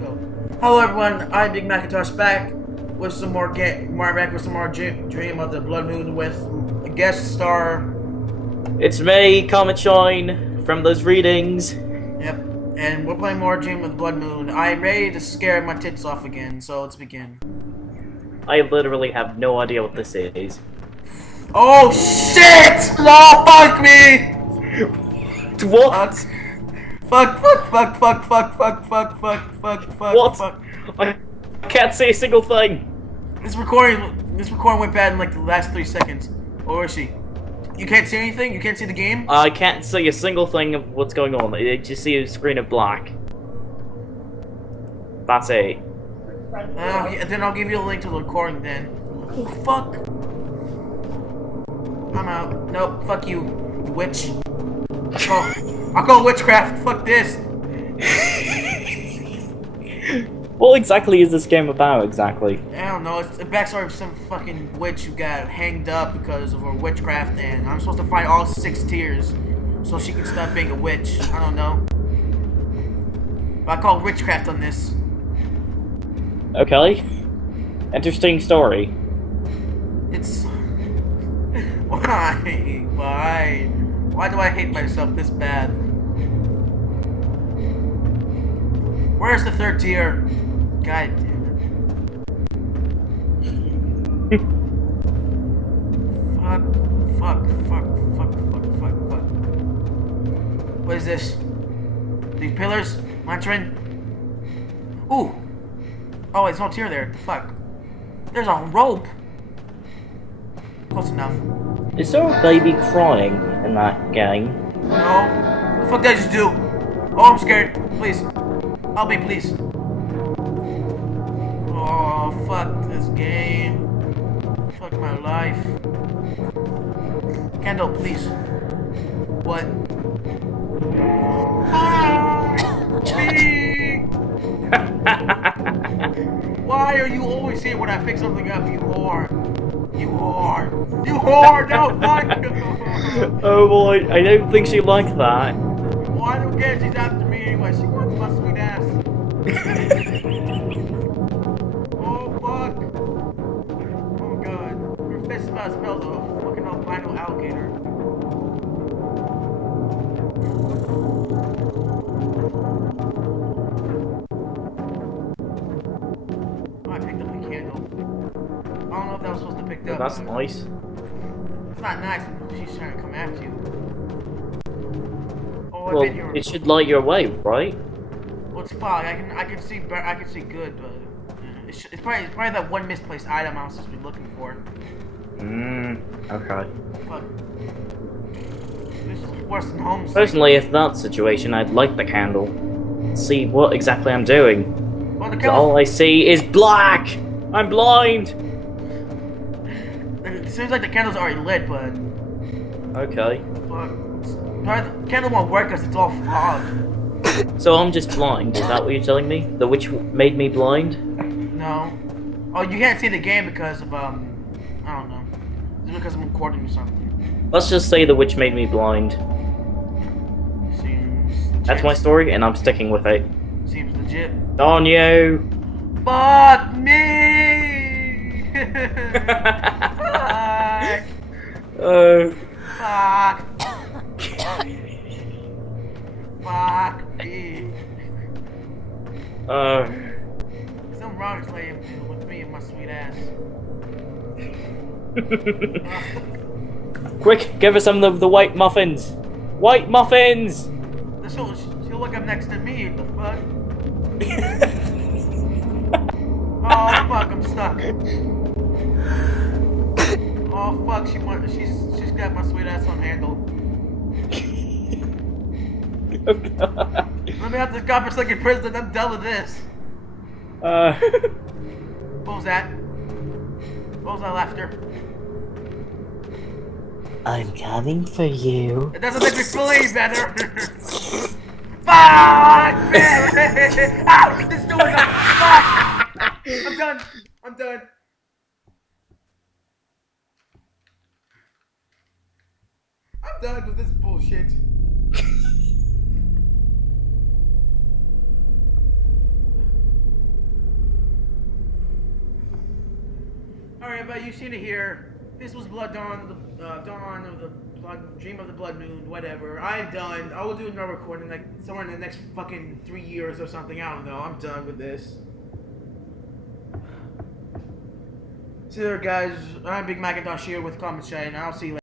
Go. Hello everyone, I'm Big Macintosh back with some more Dream of the Blood Moon with a guest star. It's me, Comet Shine, from those readings. Yep, and we're playing more Dream of the Blood Moon. I'm ready to scare my tits off again, so let's begin. I literally have no idea what this is. Oh shit! Oh fuck me! What? Fuck, fuck, fuck, fuck, fuck, fuck, fuck, fuck, fuck, fuck, What? fuck. I can't see a single thing. This recording went bad in like the last 3 seconds. Or is she? You can't see anything? You can't see the game? I can't see a single thing of what's going on. I just see a screen of black. That's it. Yeah, then I'll give you a link to the recording then. Oh, fuck. I'm out. Nope, fuck you, you witch. I'll call witchcraft. Fuck this. What exactly is this game about, exactly? I don't know. It's a backstory of some fucking witch who got hanged up because of her witchcraft, and I'm supposed to find all 6 tears so she can stop being a witch. I don't know. But I call witchcraft on this. Okay. Interesting story. It's... Why? Why do I hate myself this bad? Where's the 3rd tier? God damn it. Fuck. What is this? These pillars? Lantern? Ooh! Oh, there's no tier there. The fuck? There's a rope! Close enough. Is there a baby crying in that game? No. The fuck did I just do? Oh, I'm scared. Please. Help me, please. Oh, fuck this game. Fuck my life. Candle, please. What? Me! Why are you always here when I pick something up, you whore? You whore! You whore! No, fuck! Oh boy, I don't think she liked that. Well, I don't care. She's after me anyway. She wants my sweet ass. Oh, fuck. Oh, God. Her fist smells of a fucking albino alligator. Oh, I picked up the candle. I don't know if that was supposed to pick up. That's nice. It's not nice when she's trying to come after you. Oh, I've Well, been here. it should light your way, right? Well, it's fog. I can see good, but it's probably that one misplaced item I was supposed to be looking for. Okay. Fuck. This is worse than home. Personally, if that's the situation, I'd light the candle. See what exactly I'm doing. Well, the 'Cause all I see is black! I'm blind! It seems like the candle's already lit, but Okay. probably the candle won't work because it's all fog. So I'm just blind, is that what you're telling me? The witch made me blind? No. Oh, you can't see the game because of I don't know. It's because I'm recording or something. Let's just say the witch made me blind. That's my story, and I'm sticking with it. Seems legit. On you! Fuck me! Fuck! Oh. Fuck! Fuck me! Something wrong with me and my sweet ass. Quick, give us some of the white muffins! White muffins! She'll look up next to me. The fuck? Oh fuck! I'm stuck. Oh fuck! She's got my sweet ass on handle. Oh god. Let me have this guy for second prison. I'm done with this. What was that? What was that laughter? I'm coming for you. It doesn't make me feel any better. Fuck! Man! Ah! This door's up! Fuck! I'm done. I'm done. I'm done with this bullshit. but you've seen it here. This was Blood Dawn, the Dawn of the Blood, Dream of the Blood Moon, whatever. I'm done. I will do another recording like somewhere in the next fucking 3 years or something. I don't know. I'm done with this. See you there, guys. I'm Big Macintosh here with Comet, and I'll see you later.